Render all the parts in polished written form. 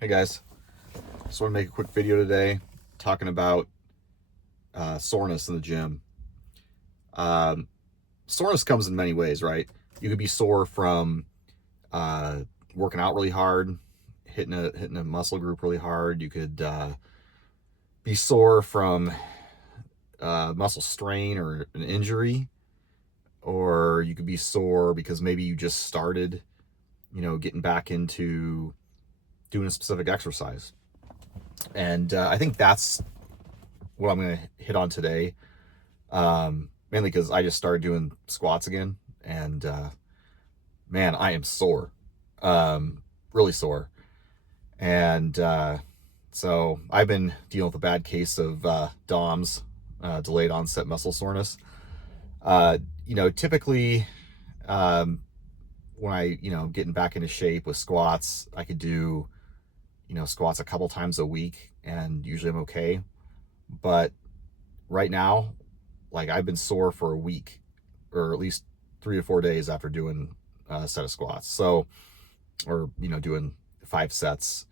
Hey guys, just want to make a quick video today talking about soreness in the gym. Um, Soreness comes in many ways, right? You could be sore from uh, working out really hard, hitting a muscle group really hard. You could be sore from muscle strain or an injury, or you could be sore because maybe you just started, getting back into doing a specific exercise. And I think that's what I'm going to hit on today. Mainly because I just started doing squats again, and man, I am sore, really sore, and so I've been dealing with a bad case of DOMS, delayed onset muscle soreness. Uh, Typically, um, when I getting back into shape with squats, I could do squats a couple times a week, and usually I'm okay. But right now, like I've been sore for a week, or at least 3 to 4 days after doing a set of squats. So, or doing 5 sets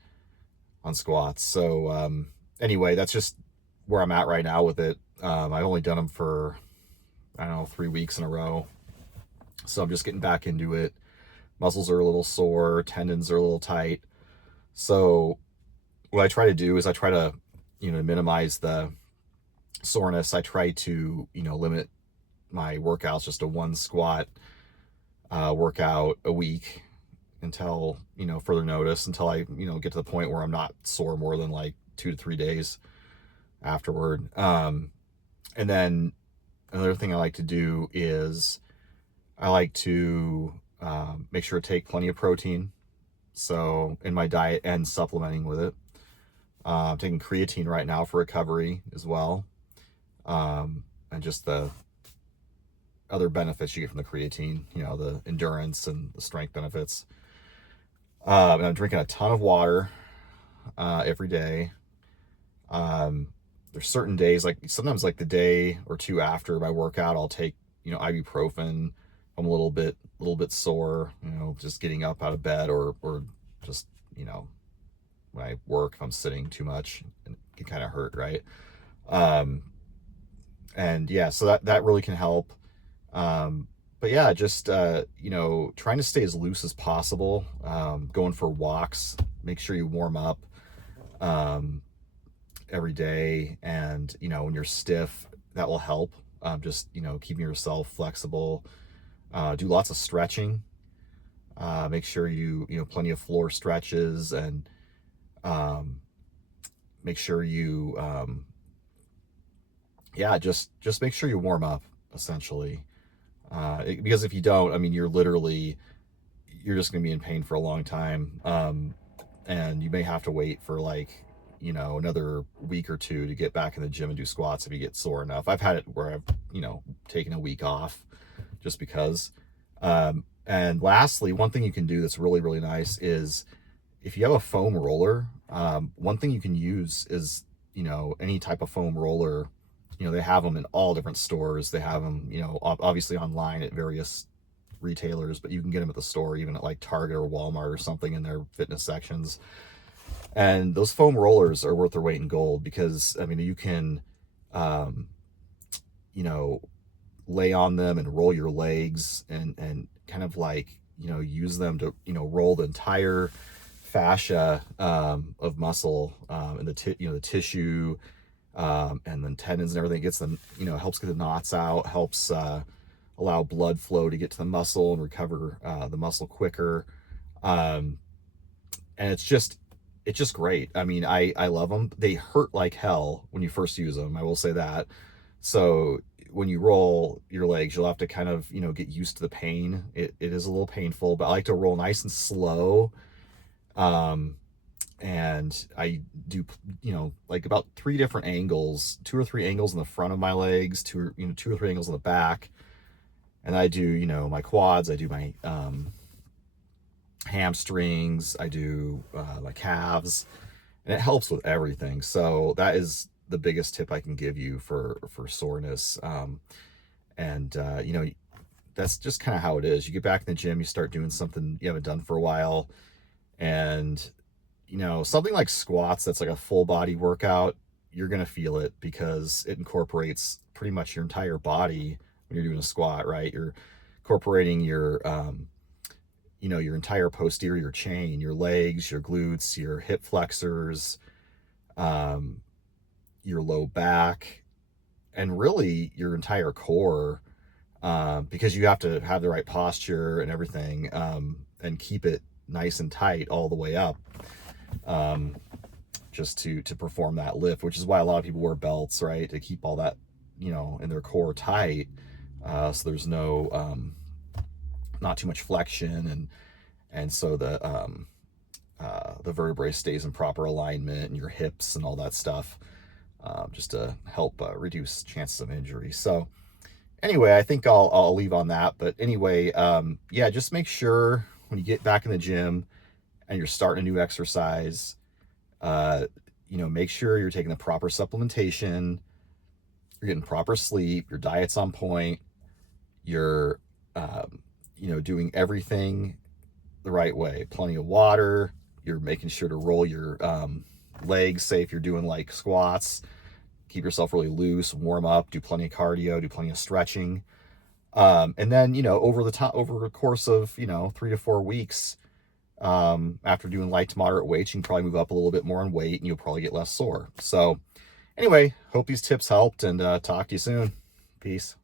on squats. So, anyway, that's just where I'm at right now with it. I've only done them for I don't know 3 weeks in a row, so I'm just getting back into it. Muscles are a little sore, tendons are a little tight. So, what I try to do is I try to minimize the soreness. I try to limit my workouts just to one squat workout a week until further notice, until I get to the point where I'm not sore more than like 2 to 3 days afterward. And then another thing I like to do is I like to make sure to take plenty of protein, so in my diet, and supplementing with it. I'm taking creatine right now for recovery as well, and just the other benefits you get from the creatine, the endurance and the strength benefits. And I'm drinking a ton of water every day. There's certain days, like sometimes like the day or two after my workout, I'll take ibuprofen. I'm a little bit sore, just getting up out of bed, or just when I work, if I'm sitting too much, it can kind of hurt, right? Um, and yeah, so that really can help. But yeah, just trying to stay as loose as possible. Going for walks, make sure you warm up um, every day, and when you're stiff, that will help. Just keeping yourself flexible. Do lots of stretching. Make sure plenty of floor stretches, and um, make sure you yeah, just make sure you warm up, essentially. Because if you don't, I mean, you're just going to be in pain for a long time. And you may have to wait for like, another week or two to get back in the gym and do squats if you get sore enough. I've had it where I've, taken a week off just because. And lastly, one thing you can do that's really, really nice is if you have a foam roller, one thing you can use is, any type of foam roller. They have them in all different stores. They have them, obviously online at various retailers, but you can get them at the store, even at like Target or Walmart or something, in their fitness sections. And those foam rollers are worth their weight in gold, because I mean, you can, um, you know, lay on them and roll your legs, and kind of like use them to roll the entire fascia of muscle, and the tissue, and then tendons and everything. It gets them, helps get the knots out, helps allow blood flow to get to the muscle and recover the muscle quicker. Um, and it's just great. I mean, I love them. They hurt like hell when you first use them, I will say that. So when you roll your legs, you'll have to kind of get used to the pain. It is a little painful, but I like to roll nice and slow. Um, and I do like about 3 different angles, 2 or 3 angles in the front of my legs, 2 or 3 angles in the back, and I do my quads, I do my hamstrings, I do my calves, and it helps with everything. So that is the biggest tip I can give you for soreness. And that's just kind of how it is. You get back in the gym, you start doing something you haven't done for a while, and you know, something like squats, that's like a full body workout, you're going to feel it because it incorporates pretty much your entire body when you're doing a squat, right? You're incorporating your, you know, your entire posterior chain, your legs, your glutes, your hip flexors, um, your low back, and really your entire core, because you have to have the right posture and everything, and keep it nice and tight all the way up, just to perform that lift, which is why a lot of people wear belts, right? To keep all that, you know, in their core tight, so there's no, not too much flexion, and so the vertebrae stays in proper alignment, and your hips and all that stuff, just to help reduce chances of injury. So anyway, I think I'll leave on that. But anyway, yeah, just make sure when you get back in the gym and you're starting a new exercise, you know, make sure you're taking the proper supplementation, you're getting proper sleep, your diet's on point, you're, you know, doing everything the right way. Plenty of water. You're making sure to roll your legs, say if you're doing like squats, keep yourself really loose, warm up, do plenty of cardio, do plenty of stretching. And then, you know, over the course of, you know, 3 to 4 weeks, after doing light to moderate weights, you can probably move up a little bit more in weight and you'll probably get less sore. So anyway, hope these tips helped, and talk to you soon. Peace.